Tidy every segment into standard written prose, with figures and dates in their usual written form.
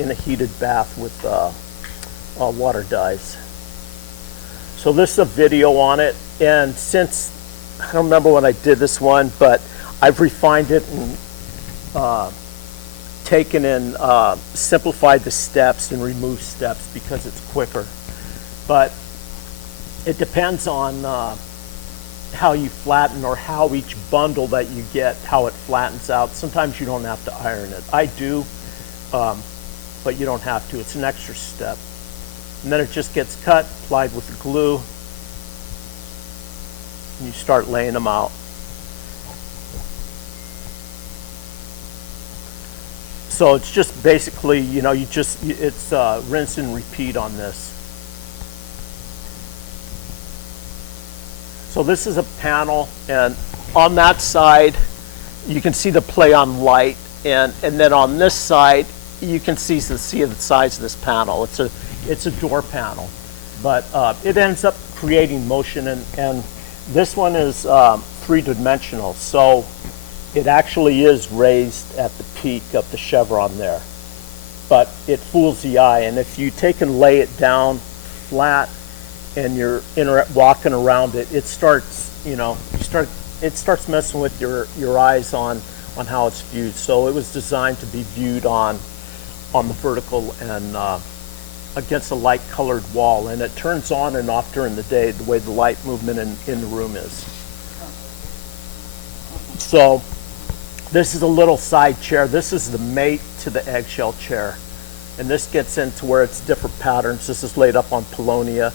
in a heated bath with water dyes. So this is a video on it, and since, I don't remember when I did this one, but I've refined it and taken and simplified the steps and removed steps because it's quicker. But it depends on how you flatten or how each bundle that you get, how it flattens out. Sometimes you don't have to iron it. I do, but you don't have to. It's an extra step. And then it just gets cut, applied with the glue, and you start laying them out. So it's just basically, you know, it's rinse and repeat on this. So this is a panel, and on that side, you can see the play on light, and then on this side, you can see the size of this panel. It's a door panel, but it ends up creating motion, and this one is three-dimensional, so it actually is raised at the peak of the chevron there, but it fools the eye, and if you take and lay it down flat and you're walking around it, it starts, you know, it starts messing with your eyes on how it's viewed. So it was designed to be viewed on the vertical and against a light colored wall, and it turns on and off during the day the way the light movement in the room is. So this is a little side chair. This is the mate to the eggshell chair, and this gets into where it's different patterns. This is laid up on Paulownia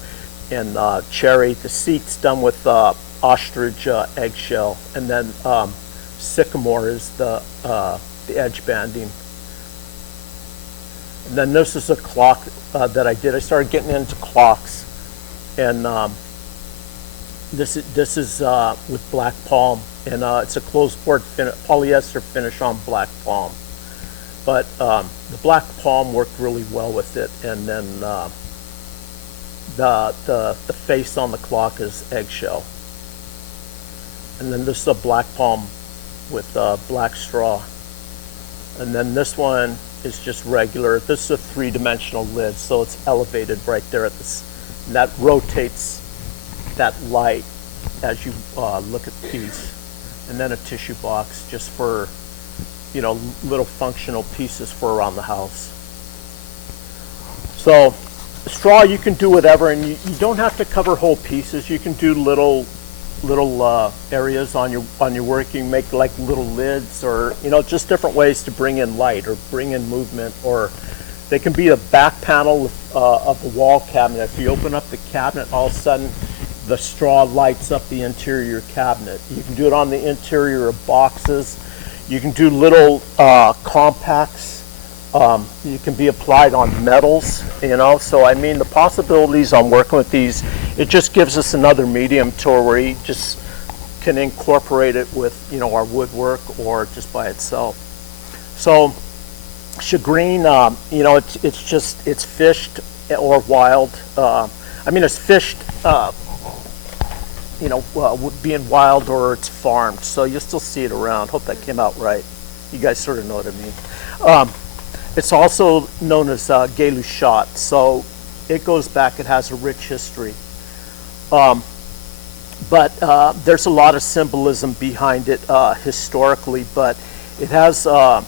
and cherry. The seat's done with ostrich eggshell, and then sycamore is the edge banding. And then this is a clock that I did. I started getting into clocks, and this is with black palm, and it's a closed board polyester finish on black palm. But the black palm worked really well with it, and then the face on the clock is eggshell. And then this is a black palm with black straw. And then this one is just regular. This is a three-dimensional lid, so it's elevated right there at this. And that rotates that light as you look at the piece. And then a tissue box just for, you know, little functional pieces for around the house. So straw, you can do whatever, and you don't have to cover whole pieces. You can do little areas on your work. You can make like little lids, or, you know, just different ways to bring in light or bring in movement. Or they can be a back panel of the wall cabinet. If you open up the cabinet, all of a sudden the straw lights up the interior cabinet. You can do it on the interior of boxes. You can do little compacts. You can be applied on metals, you know. So I mean, the possibilities on working with these, it just gives us another medium to where we just can incorporate it with, you know, our woodwork or just by itself. So shagreen, you know, it's fished or wild. I mean, it's fished, you know, being wild, or it's farmed. So you'll still see it around. Hope that came out right. You guys sort of know what I mean. It's also known as Gay Lushat, so it goes back, it has a rich history. But there's a lot of symbolism behind it historically, but it has a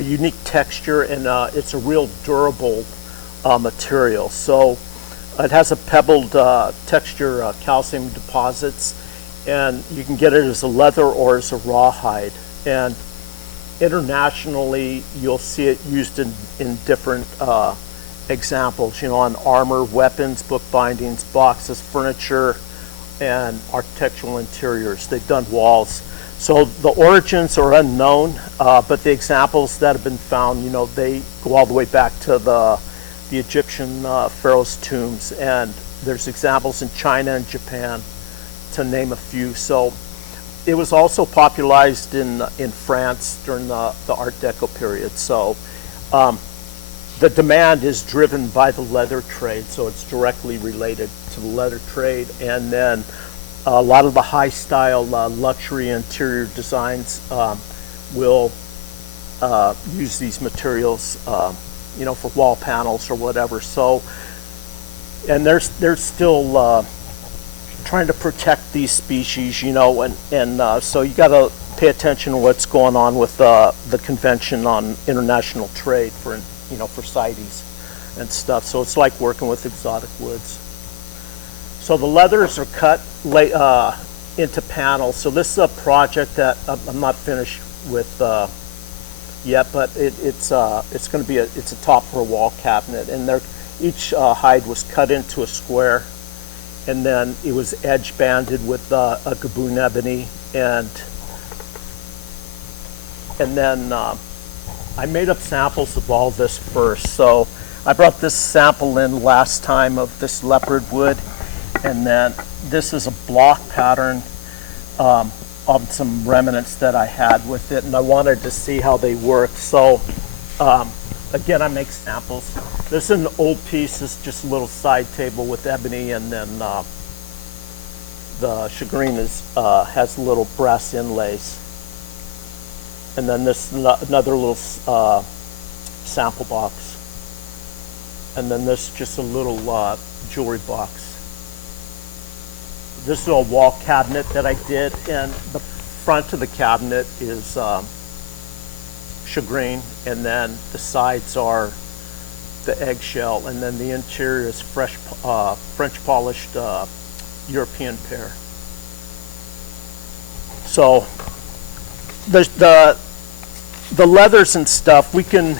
unique texture, and it's a real durable material. So it has a pebbled texture, calcium deposits, and you can get it as a leather or as a rawhide. And internationally, you'll see it used in different examples, you know, on armor, weapons, book bindings, boxes, furniture, and architectural interiors. They've done walls. So the origins are unknown, but the examples that have been found, you know, they go all the way back to the Egyptian pharaohs' tombs, and there's examples in China and Japan, to name a few. So it was also popularized in France during the Art Deco period. So the demand is driven by the leather trade, so it's directly related to the leather trade. And then a lot of the high style luxury interior designs will use these materials you know, for wall panels or whatever. So, and they're still trying to protect these species, you know, and so you got to pay attention to what's going on with the Convention on International Trade for, you know, for CITES and stuff. So it's like working with exotic woods. So the leathers are cut into panels. So this is a project that I'm not finished with yet, but it's going to be it's a top for a wall cabinet, and each hide was cut into a square, and then it was edge banded with a gaboon ebony, and then I made up samples of all this first. So I brought this sample in last time of this leopard wood, and then this is a block pattern of some remnants that I had with it, and I wanted to see how they worked. So again, I make samples. This is an old piece. This is just a little side table with ebony, and then the shagreen has little brass inlays. And then this another little sample box. And then this just a little jewelry box. This is a wall cabinet that I did, and the front of the cabinet is shagreen, and then the sides are the eggshell, and then the interior is French polished European pear. So the leathers and stuff, we can,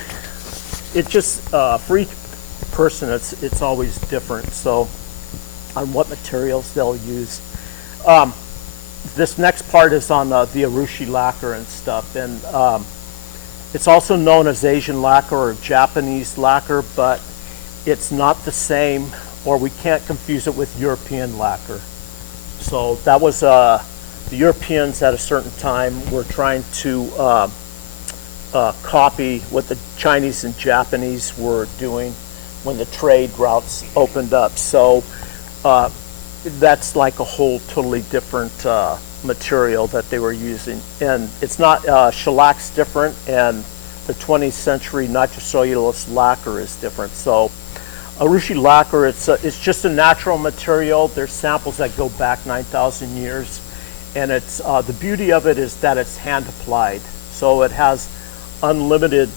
it just for each person it's always different, so on what materials they'll use. This next part is on the urushi lacquer and stuff, and it's also known as Asian lacquer or Japanese lacquer, but it's not the same, or we can't confuse it with European lacquer. So that was the Europeans at a certain time were trying to copy what the Chinese and Japanese were doing when the trade routes opened up. So that's like a whole totally different material that they were using, and it's not shellac's different, and the 20th century nitrocellulose lacquer is different. So urushi lacquer, it's just a natural material. There's samples that go back 9,000 years, and it's the beauty of it is that it's hand applied, so it has unlimited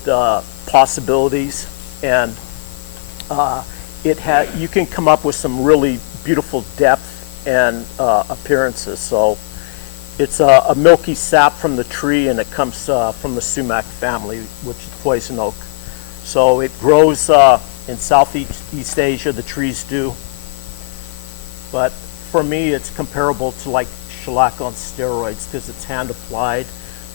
possibilities, and you can come up with some really beautiful depth and appearances. So it's a milky sap from the tree, and it comes from the sumac family, which is poison oak. So it grows in Southeast Asia, the trees do. But for me, it's comparable to like shellac on steroids because it's hand applied,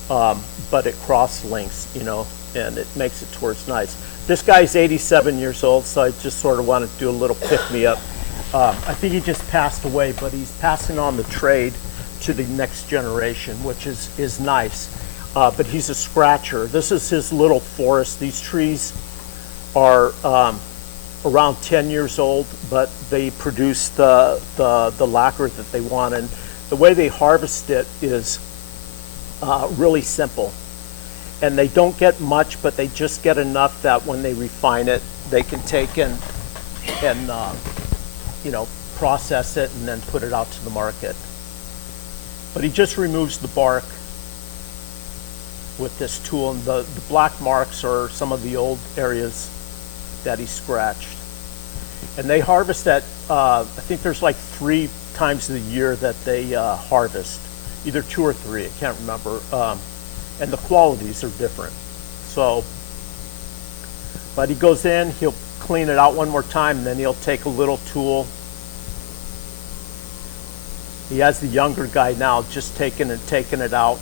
but it cross-links, you know, and it makes it towards nice. This guy's 87 years old, so I just sort of want to do a little pick-me-up. I think he just passed away, but he's passing on the trade to the next generation, which is nice. But he's a scratcher. This is his little forest. These trees are around 10 years old, but they produce the lacquer that they want. And the way they harvest it is really simple. And they don't get much, but they just get enough that when they refine it, they can take and you know, process it and then put it out to the market. But he just removes the bark with this tool, and the black marks are some of the old areas that he scratched. And they harvest at, I think there's like 3 times a year that they harvest, either 2 or 3, I can't remember. And the qualities are different. So, but he goes in, he'll clean it out one more time, and then he'll take a little tool. He has the younger guy now just taking it out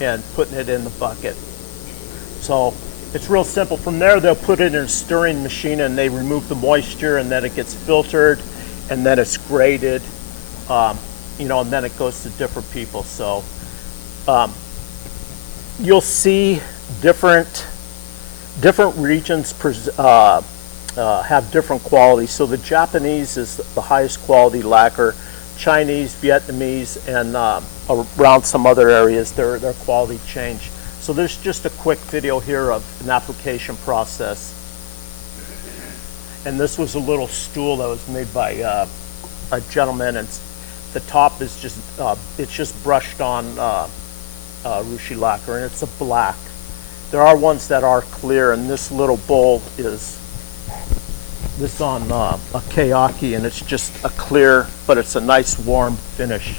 and putting it in the bucket. So it's real simple. From there, they'll put it in a stirring machine, and they remove the moisture, and then it gets filtered, and then it's graded, you know, and then it goes to different people. So you'll see different regions have different qualities. So the Japanese is the highest quality lacquer. Chinese, Vietnamese, and around some other areas, their quality change. So there's just a quick video here of an application process. And this was a little stool that was made by a gentleman, and the top is just it's just brushed on rushi lacquer, and it's a black. There are ones that are clear, and this little bowl is this on a Keyaki, and it's just a clear, but it's a nice warm finish.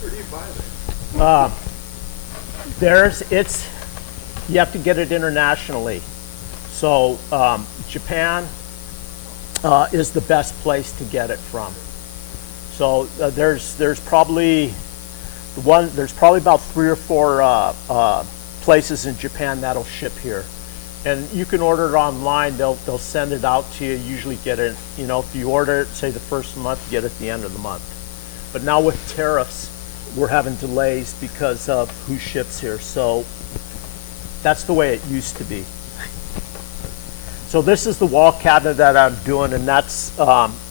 Where do you buy that? You have to get it internationally. So Japan is the best place to get it from. So there's probably about 3 or 4 places in Japan that'll ship here, and you can order it online. They'll send it out to you. Usually get it, if you order it, say the first month, get it at the end of the month. But now with tariffs, we're having delays because of who ships here. So that's the way it used to be. So this is the wall cabinet that I'm doing, and that's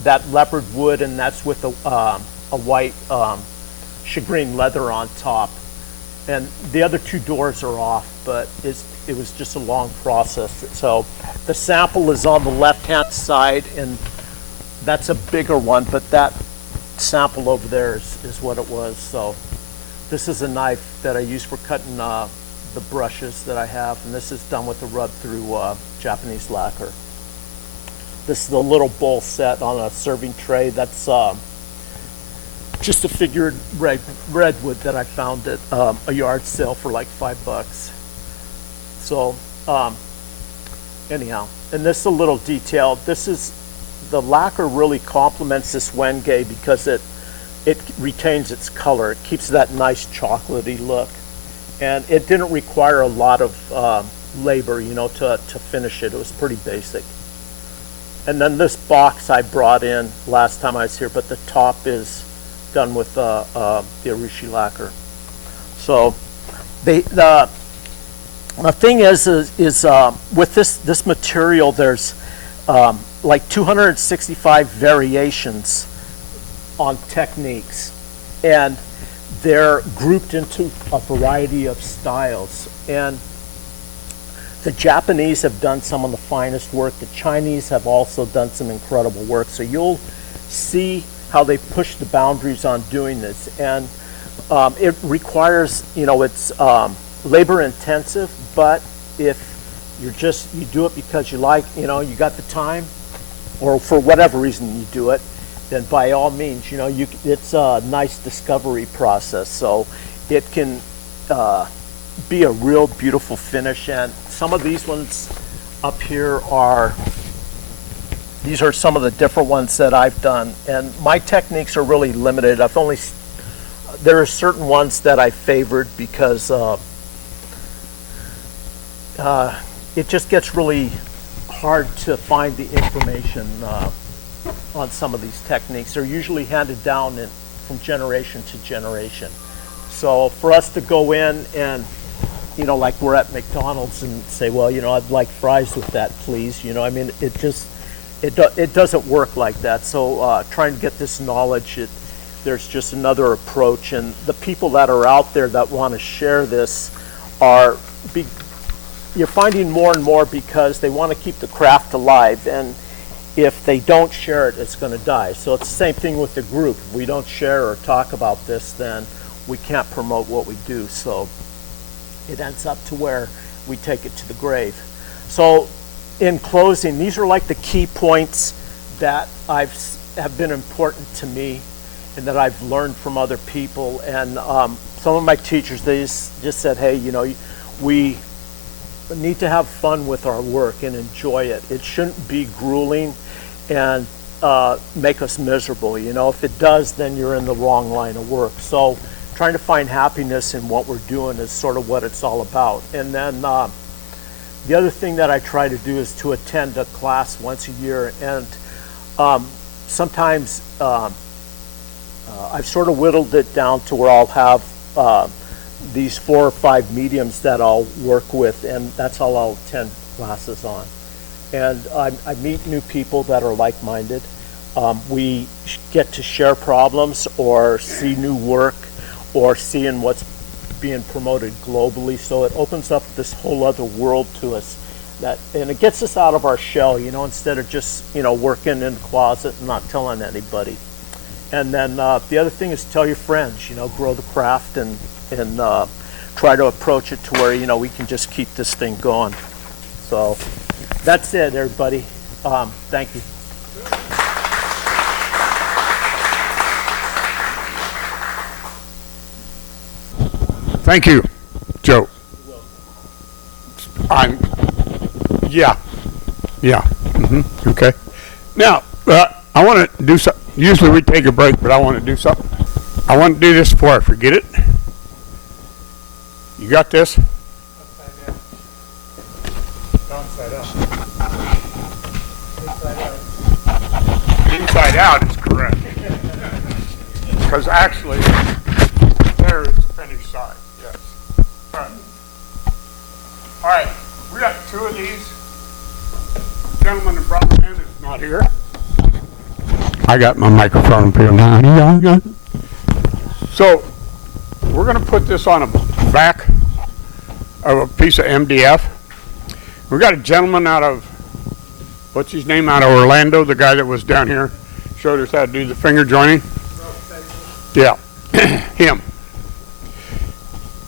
that leopard wood, and that's with a white shagreen leather on top. And the other 2 doors are off, but it was just a long process. So the sample is on the left-hand side, and that's a bigger one, but that sample over there is what it was. So this is a knife that I use for cutting the brushes that I have, and this is done with a rub through Japanese lacquer. This is the little bowl set on a serving tray. That's just a figured redwood that I found at a yard sale for like $5. So anyhow, and this is a little detail. The lacquer really complements this Wenge because it retains its color. It keeps that nice chocolatey look. And it didn't require a lot of labor, to finish it. It was pretty basic. And then this box I brought in last time I was here, but the top is done with the Urushi lacquer. So the thing is with this material, there's like 265 variations on techniques, and they're grouped into a variety of styles. And the Japanese have done some of the finest work. The Chinese have also done some incredible work. So you'll see how they push the boundaries on doing this. And it requires, it's labor intensive, but if you do it because you like, you got the time, or for whatever reason you do it, then by all means, it's a nice discovery process. So it can be a real beautiful finish. And some of these ones up here these are some of the different ones that I've done. And my techniques are really limited. There are certain ones that I favored because it just gets really hard to find the information on some of these techniques. They're usually handed down from generation to generation. So for us to go in and, like we're at McDonald's and say, well, I'd like fries with that, please. It doesn't work like that. So trying to get this knowledge, there's just another approach. And the people that are out there that want to share this you're finding more and more because they want to keep the craft alive. And if they don't share it, it's going to die. So it's the same thing with the group. If we don't share or talk about this, then we can't promote what we do. So it ends up to where we take it to the grave. So in closing, these are like the key points that have been important to me and that I've learned from other people. And some of my teachers, they just said, hey, we need to have fun with our work and enjoy it. It shouldn't be grueling and make us miserable. If it does, then you're in the wrong line of work. So trying to find happiness in what we're doing is sort of what it's all about. And then the other thing that I try to do is to attend a class once a year. And sometimes I've sort of whittled it down to where I'll have these 4 or 5 mediums that I'll work with, and that's all I'll attend classes on. And I meet new people that are like-minded. We get to share problems or see new work or seeing what's being promoted globally. So it opens up this whole other world to us And it gets us out of our shell, instead of just, working in the closet and not telling anybody. And then the other thing is tell your friends, grow the craft and try to approach it to where, we can just keep this thing going. So that's it, everybody. Thank you. Thank you, Joe. Yeah. Okay. Now, I want to do something. Usually we take a break, but I want to do something. I want to do this before I forget it. You got this? Downside up. Inside out is correct. Because actually, there is the finished side, yes. All right, we got two of these. The gentleman that brought them in is not here. I got my microphone up here now. So, we're going to put this on a back of a piece of MDF. We got a gentleman out of, what's his name, out of Orlando, the guy that was down here, showed us how to do the finger joining. Yeah, him.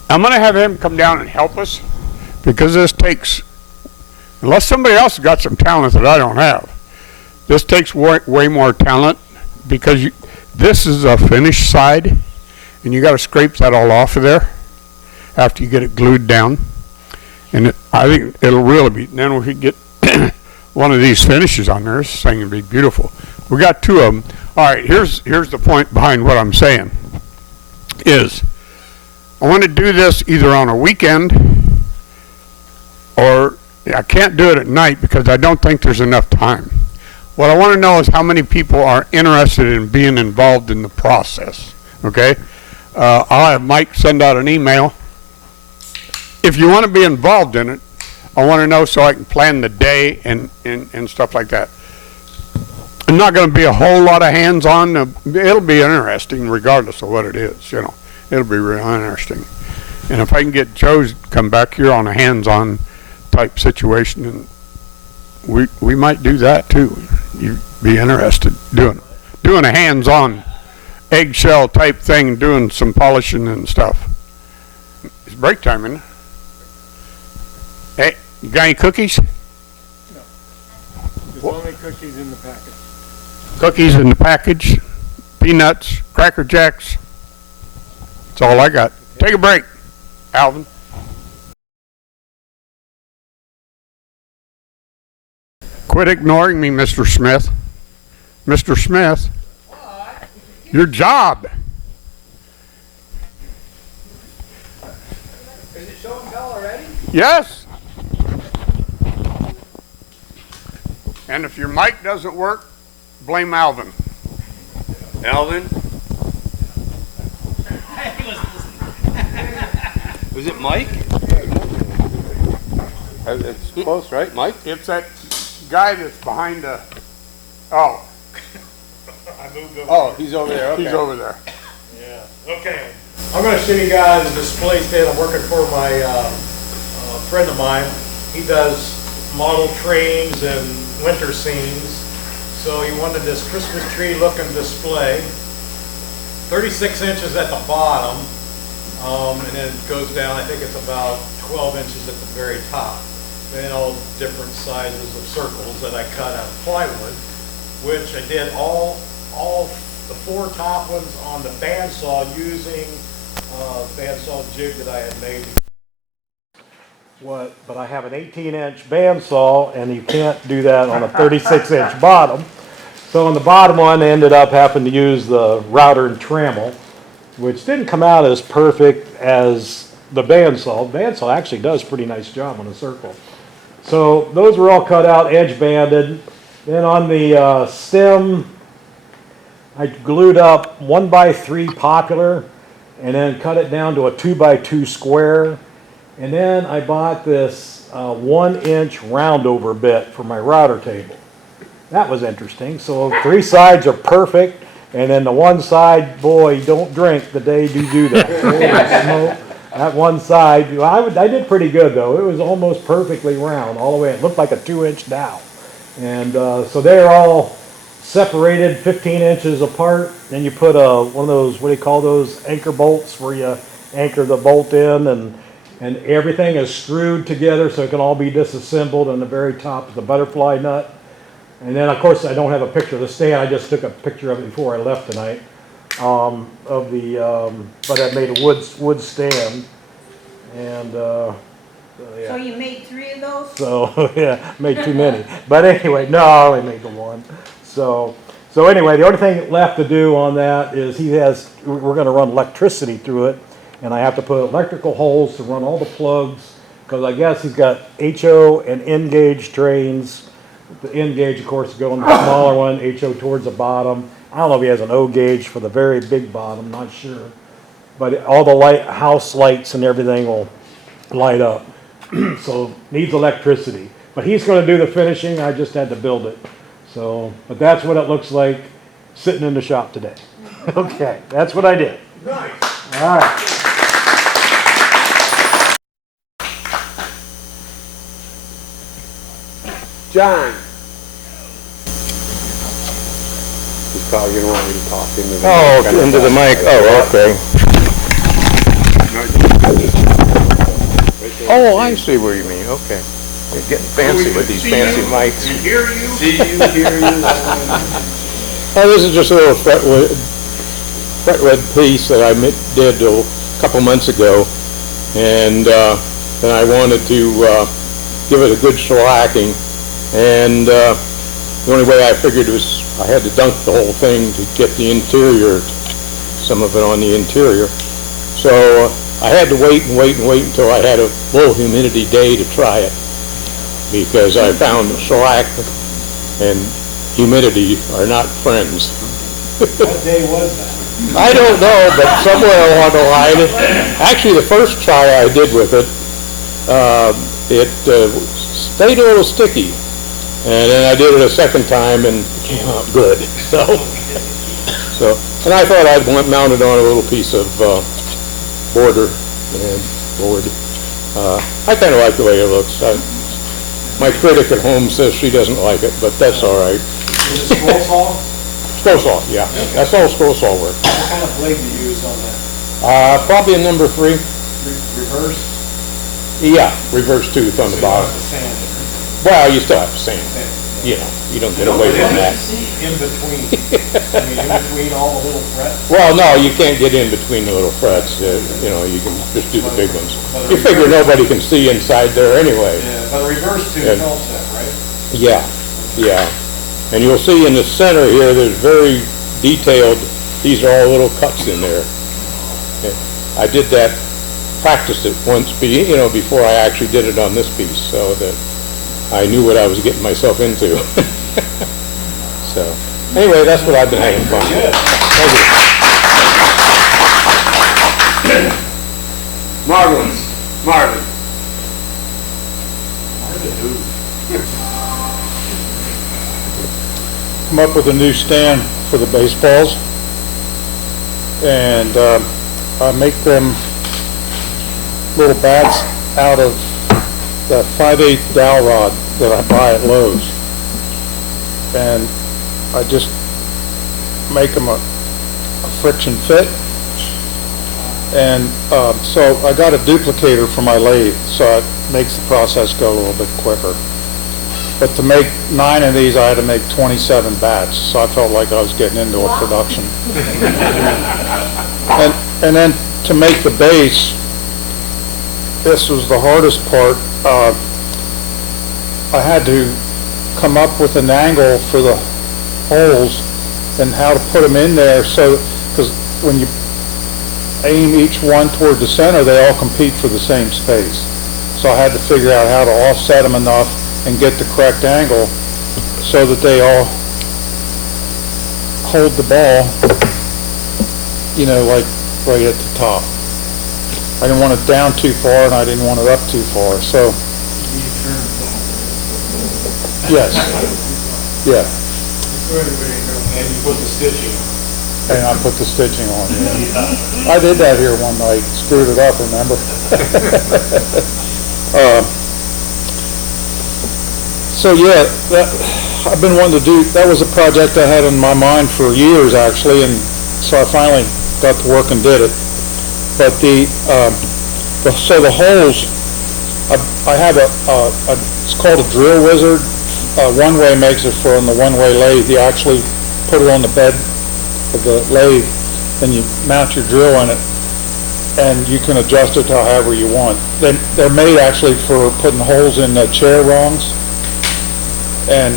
I'm going to have him come down and help us because this takes, unless somebody else has got some talent that I don't have, this takes way more talent because this is a finished side and you got to scrape that all off of there after you get it glued down. And I think it'll really be, then we could get one of these finishes on there. This thing would be beautiful. We got two of them. All right, here's the point behind what I'm saying is I want to do this either on a weekend or I can't do it at night because I don't think there's enough time. What I want to know is how many people are interested in being involved in the process, okay? I'll have Mike send out an email. If you want to be involved in it, I want to know so I can plan the day and stuff like that. I'm not going to be a whole lot of hands-on. It'll be interesting regardless of what it is, It'll be really interesting. And if I can get Joe to come back here on a hands-on type situation, and we might do that too. You'd be interested doing a hands-on eggshell type thing, doing some polishing and stuff. It's break time, isn't it? Hey, you got any cookies? No. There's only cookies in the packet. Cookies in the package, peanuts, Cracker Jacks. That's all I got. Take a break, Alvin. Quit ignoring me, Mr. Smith. Mr. Smith, your job. Is it show and tell already? Yes. And if your mic doesn't work, blame Alvin. Alvin? Was it Mike? It's close, right? Mike? It's that guy that's behind the, I moved over. Oh, he's over there. Okay. he's over there. Yeah. Okay. I'm going to show you guys a display stand. I'm working for my friend of mine. He does model trains and winter scenes. So he wanted this Christmas tree looking display. 36 inches at the bottom. And then it goes down, I think it's about 12 inches at the very top. Then all different sizes of circles that I cut out of plywood, which I did all the four top ones on the bandsaw using bandsaw jig that I had made. But I have an 18-inch bandsaw, and you can't do that on a 36-inch bottom. So on the bottom one, I ended up having to use the router and Trammel, which didn't come out as perfect as the bandsaw. The bandsaw actually does a pretty nice job on a circle. So those were all cut out, edge banded. Then on the stem, I glued up 1x3 popular and then cut it down to a 2x2 square. And then I bought this 1-inch roundover bit for my router table. That was interesting. So 3 sides are perfect. And then the one side, boy, don't drink the day you do that. Holy smoke. That one side, I did pretty good though. It was almost perfectly round all the way. It looked like a 2-inch dowel. And so they're all separated 15 inches apart. Then you put one of those, what do you call those, anchor bolts, where you anchor the bolt in, and everything is screwed together so it can all be disassembled. And the very top is the butterfly nut. And then, of course, I don't have a picture of the stand. I just took a picture of it before I left tonight. But I made a wood stand. And yeah. So you made 3 of those? So, yeah, made too many. But anyway, no, I only made the one. So anyway, the only thing left to do on that is we're gonna run electricity through it, and I have to put electrical holes to run all the plugs, because I guess he's got HO and N gauge trains. The N gauge, of course, going to the smaller one, HO towards the bottom. I don't know if he has an O gauge for the very big bottom, not sure. But all the house lights and everything will light up. So needs electricity. But he's going to do the finishing. I just had to build it. So, but that's what it looks like sitting in the shop today. Okay, that's what I did. Nice. All right. John. He's probably gonna want me to talk into the. Oh, into the mic. Oh, okay. Oh, I see what you mean. Okay. You're getting fancy with these fancy mics. See you, hear you. Oh, this is just a little fretwood piece that I did a couple months ago, and then I wanted to give it a good shellacking, and the only way I figured was I had to dunk the whole thing to get the interior, some of it on the interior. So I had to wait until I had a low humidity day to try it, because I found shellac and humidity are not friends. What day was that? I don't know, but somewhere along the line, actually the first try I did with it, it stayed a little sticky. And then I did it a second time and it came out good. And I thought I'd mount it on a little piece of border and board. I kind of like the way it looks. My critic at home says she doesn't like it, but that's all right. Is it scroll saw? Scroll saw, yeah. That's all scroll saw work. What kind of blade do you use on that? Probably a number 3. Reverse? Yeah, reverse tooth on the bottom. Well, you still have to sand. You know, you don't get away from that. In between. I mean, in between all the little frets? Well, no, you can't get in between the little frets. You know, you can just do the big ones. You figure nobody can see inside there anyway. Yeah, but a reverse tooth helps that, right? Yeah, yeah. And you'll see in the center here, there's very detailed, these are all little cuts in there. I did that, practiced it once, you know, before I actually did it on this piece, so that I knew what I was getting myself into. So, anyway, that's what I've been having fun with. Thank you. Marvin. Come up with a new stand for the baseballs, and I make them little bats out of the 5/8 dowel rod that I buy at Lowe's, and I just make them a friction fit, and so I got a duplicator for my lathe, so it makes the process go a little bit quicker. But to make 9 of these, I had to make 27 bats, so I felt like I was getting into a production. And then to make the base, this was the hardest part. I had to come up with an angle for the holes and how to put them in there, so because when you aim each one toward the center, they all compete for the same space. So I had to figure out how to offset them enough and get the correct angle so that they all hold the ball, you know, like right at the top. I didn't want it down too far and I didn't want it up too far, so. Yes. Yeah. And you put the stitching. and I put the stitching on. Yeah. I did that here one night, screwed it up, remember? So yeah, I've been wanting to do, that was a project I had in my mind for years actually, and so I finally got to work and did it. But so the holes, I have it's called a drill wizard. One-Way makes it for on the one-way lathe. You actually put it on the bed of the lathe, and you mount your drill in it, and you can adjust it to however you want. They're made actually for putting holes in the chair rungs, and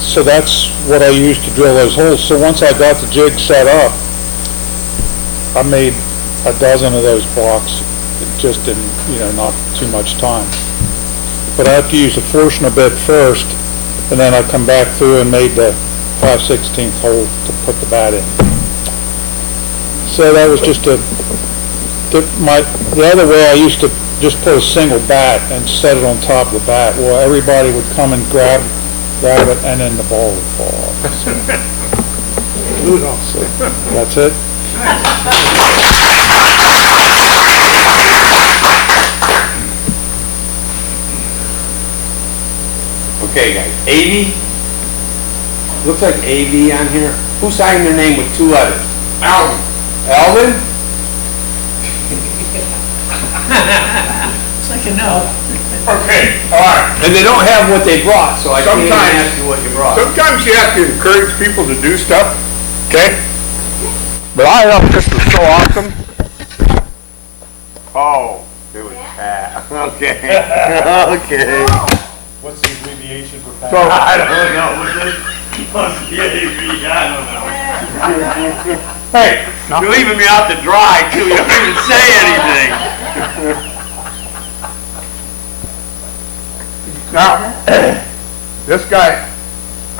so that's what I used to drill those holes. So once I got the jig set up, I made a dozen of those blocks just in, not too much time. But I have to use the Forstner bit first, and then I come back through and made the 5/16 hole to put the bat in. So that was just the other way I used to just put a single bat and set it on top of the bat. Well, everybody would come and grab it, and then the ball would fall off. So that's it. Okay, guys, AV. Looks like AV on here. Who signed their name with 2 letters? Alvin. Alvin? It's like a no. Okay, all right. And they don't have what they brought, so I can't even Sometimes- ask you what you brought. Sometimes you have to encourage people to do stuff, okay? But I thought this was so awesome. Oh, it was fat. Okay. Okay. What's the abbreviation for So, I don't know. Must be AV, I don't know. hey, You're leaving me out to dry, too. You don't even say anything. now, this guy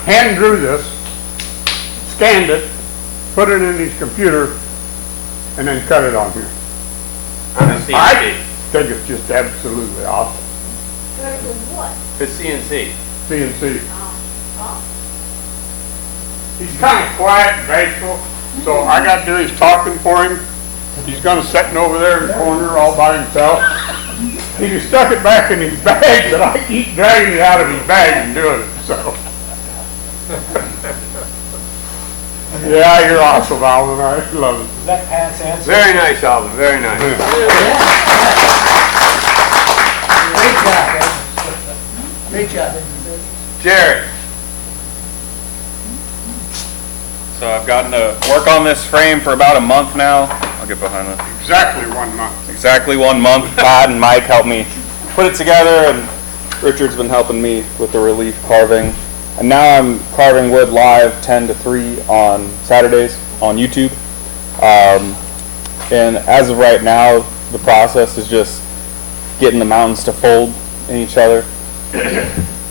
hand drew this, scanned it, put it in his computer, and then cut it on here. On the I CNC. think it's just absolutely awesome. The CNC. CNC. He's kind of quiet and bashful, so I got to do his talking for him. He's gonna sitting over there in the corner all by himself. He just stuck it back in his bag, but I keep dragging it out of his bag and doing it, so. Yeah, you're awesome, Alvin. I love it. Is that Pat's answer? Very nice, Alvin, very nice. Great job. Jared. So I've gotten to work on this frame for about a month now. I'll get behind this. Exactly 1 month. Exactly 1 month. Todd and Mike helped me put it together, and Richard's been helping me with the relief carving. And now I'm carving wood live 10 to 3 on Saturdays on YouTube. And as of right now, the process is just getting the mountains to fold in each other.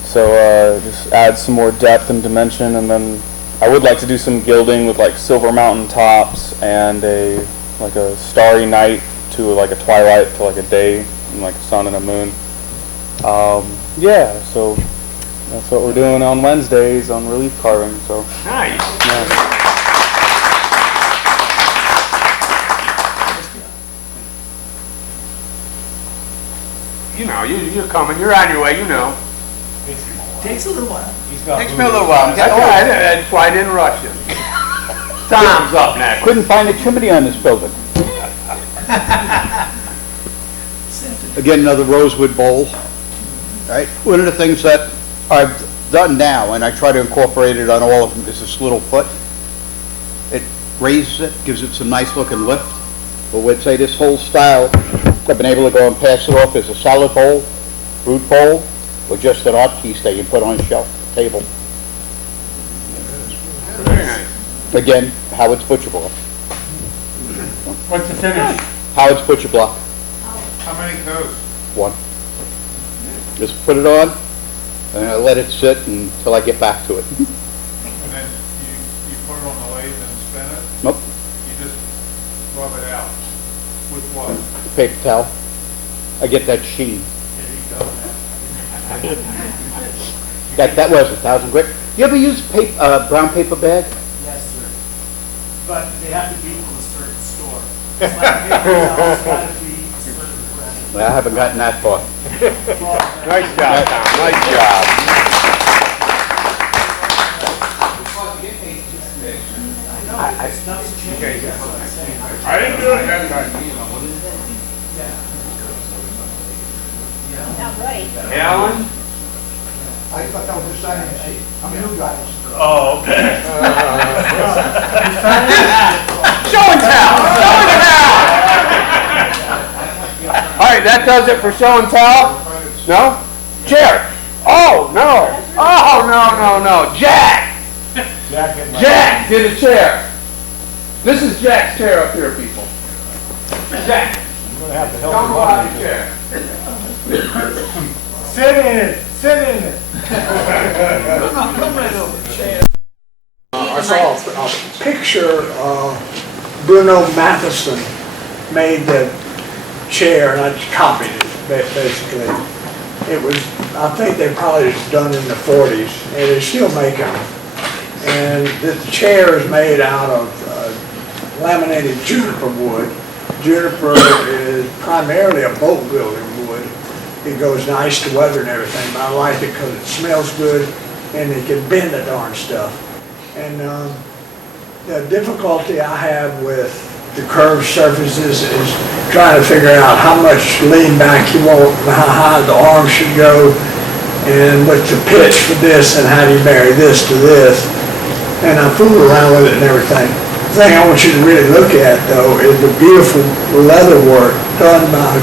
So just add some more depth and dimension, and then I would like to do some gilding with like silver mountain tops and a starry night to like a twilight to like a day and like a sun and a moon. Yeah, so that's what we're doing on Wednesdays on relief carving. So Nice. yeah. You know, you're coming, you're on your way, you know. Takes a little while. Takes me a little while. That's why I didn't rush you. Tom's up next. Couldn't find a chimney on this building. Again, another rosewood bowl. Right? One of the things that I've done now, and I try to incorporate it on all of them, is this little foot. It raises it, gives it some nice looking lift. But would say this whole style, I've been able to go and pass it off as a salad bowl, fruit bowl, or just an art piece that you put on a shelf, table. Very nice. Again, Howard's Butcher Block. What's the finish? Howard's Butcher Block. How many goes? 1. Just put it on, and I let it sit until I get back to it. And then you put it on the lathe and spin it? Nope, You just rub it out? With what? paper towel. I get that sheen. That was 1,000 grit. You ever use brown paper bag? Yes, sir. but they have to be from a certain store. It's like paper towels, gotta be a certain brand. Well, I haven't gotten that far. Nice job, Tom, nice job. I didn't do it that time. Alan? I thought that was a signing sheet. I'm a new guy. Oh, okay. Show and tell! Show and tell! All right, that does it for show and tell? No? Chair? Oh, no. Oh, no. Jack! Jack did a chair. This is Jack's chair up here, people. Jack. I'm gonna have to help Don't him go out out of the chair. Sit in it, sit in it. I saw a picture of Bruno Matheson made the chair, and I just copied it, basically. It was, I think they probably done in the 40s, and they still make them. And the chair is made out of laminated juniper wood. Juniper is primarily a boat building wood. It goes nice to weather and everything, but I like it because it smells good and it can bend the darn stuff. And the difficulty I have with the curved surfaces is trying to figure out how much lean back you want, how high the arm should go, and what's the pitch for this, and how do you marry this to this. And I fool around with it and everything. The thing I want you to really look at, though, is the beautiful leather work done by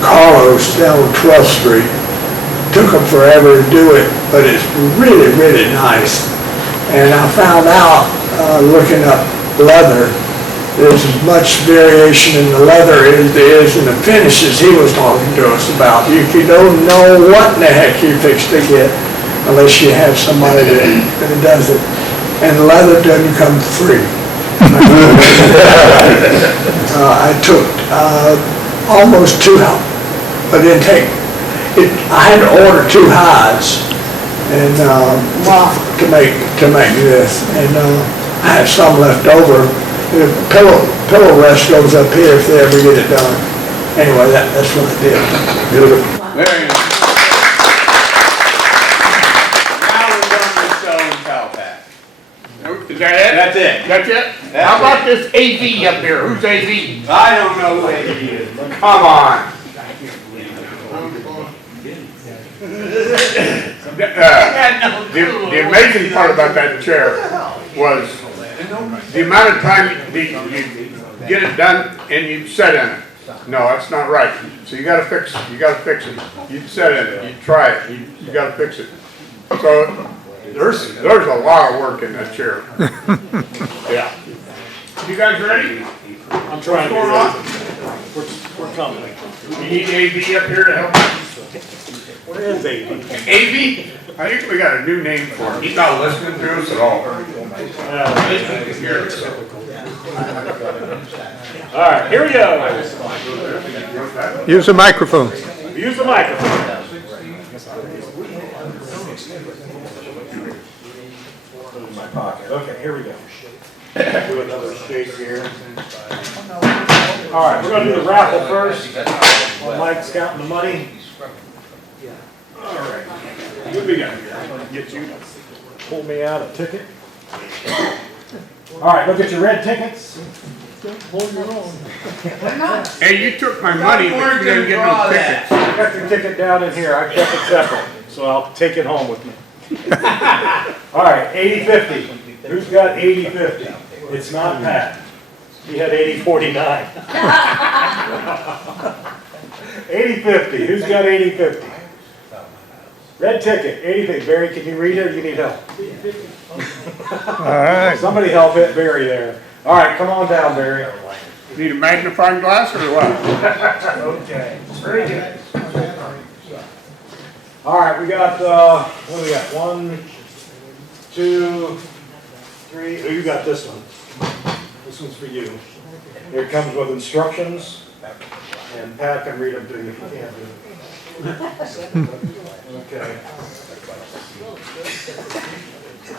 Carlos down on 12th Street. Took them forever to do it, but it's really, really nice. And I found out, looking up leather, there's as much variation in the leather as there is in the finishes he was talking to us about. You don't know what in the heck you fix to get unless you have somebody that does it. And leather doesn't come free. I took almost 2 hours, but it didn't take it. I had to order 2 hides and to make this, and I have some left over. The pillow rest goes up here if they ever get it done. Anyway, that's what I did. Very nice. Now we're done with show and tell, Pat. Is that it? That's it. That's it? How about this AV up here? Who's AV? I don't know who AD is. Come on. The amazing part about that chair was the amount of time you get it done and you sit in it. No, that's not right. So you gotta fix it. You sit in it, you try it, you gotta fix it. So there's a lot of work in that chair. Yeah. You guys ready? I'm trying What's going on? We're coming. You need AV up here to help you? Where is AV? AV? I think we got a new name for him. He's not listening to us at all. All right, here we go. Use the microphone. Use the microphone. My pocket. Okay, here we go. Do another shake here. All right, we're gonna do the raffle first. While Mike's counting the money. All right. What we got here? I'm gonna get you to pull me out a ticket. All right, look at your red tickets. Hold your own. Hey, you took my money, but you didn't get no tickets. I got your ticket down in here. I kept it separate, so I'll take it home with me. All right, 80-50. Who's got 80-50? It's not Pat. He had 80-49. 80-50. Who's got 80-50? Red ticket, 80-50. Barry, can you read it or you need help? All right. Somebody help it Barry there. All right, come on down, Barry. Need a magnifying glass or what? Okay, very good. All right, we got, what do we got? 1, 2, 3. Oh, you got this one. This one's for you. Here it comes with instructions, and Pat can read them to you if you can't do it. Okay.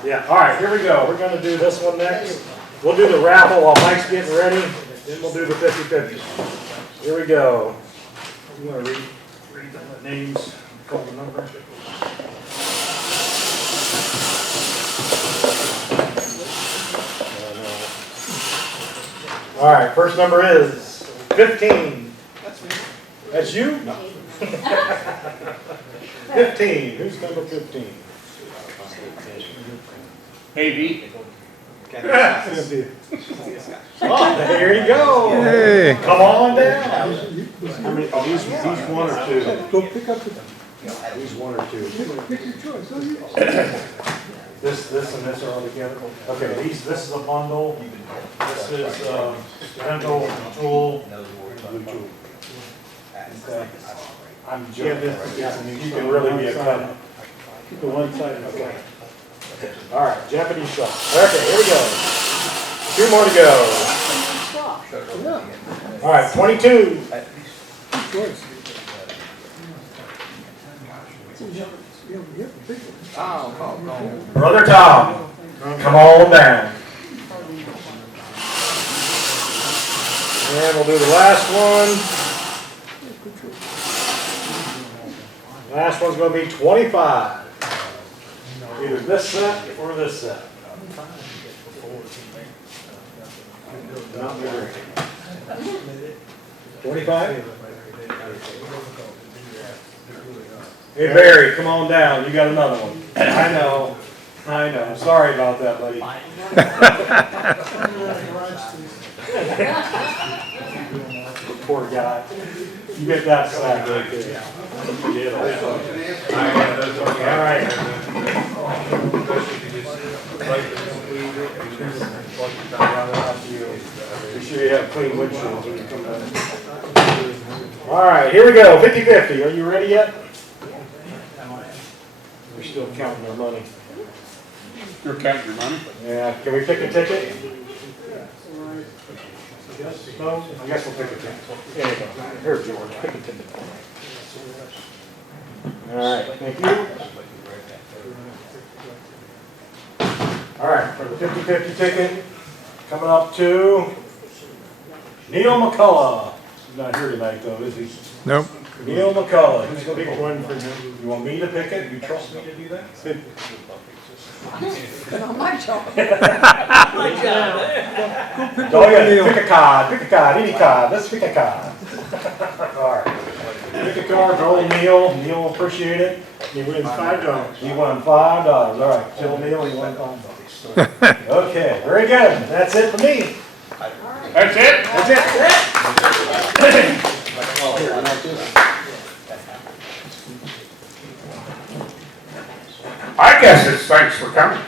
Yeah, all right, here we go. We're gonna do this one next. We'll do the raffle while Mike's getting ready, then we'll do the 50-50. Here we go. You wanna read the names, call the number? All right, first number is 15. That's you? No. 15, who's number 15? Hey, Oh, there you go. Hey. Come on down. How many, oh, these one or two? Go pick up the. These one or two? Pick your choice. This and this are all together? Okay, this is a bundle. This is, rental, tool. Blue tool. Okay. I'm joking. You can really be a cut. Keep the one side. Okay. All right, Japanese shop. Okay, here we go. 2 more to go. All right, 22. Brother Tom, come on down. And we'll do the last one. Last one's going to be 25. Either this set or this set. Not very. 25? Hey Barry, come on down. You got another one. I know. Sorry about that, buddy. Poor guy. You get that slack right there. All right. Be sure you have clean windshield when you come down. All right, here we go. 50-50. Are you ready yet? We're still counting our money. You're counting your money? Yeah. Can we pick a ticket? Yes, no? I guess we'll pick a ticket. There you go. Here, George, pick a ticket. All right, thank you. All right, for the 50-50 ticket, coming up to Neil McCullough. He's not here tonight though, is he? Nope. Neil McCullough. Who's going to pick one for you? You want me to pick it? You trust me to do that? My job. Oh yeah, pick a card, any card, let's pick a card. All right, pick a card for old Neil, Neil will appreciate it. He wins $5. He won $5, all right, tell Neil he won $5. Okay, very good, that's it for me. That's it? That's it. I guess it's thanks for coming.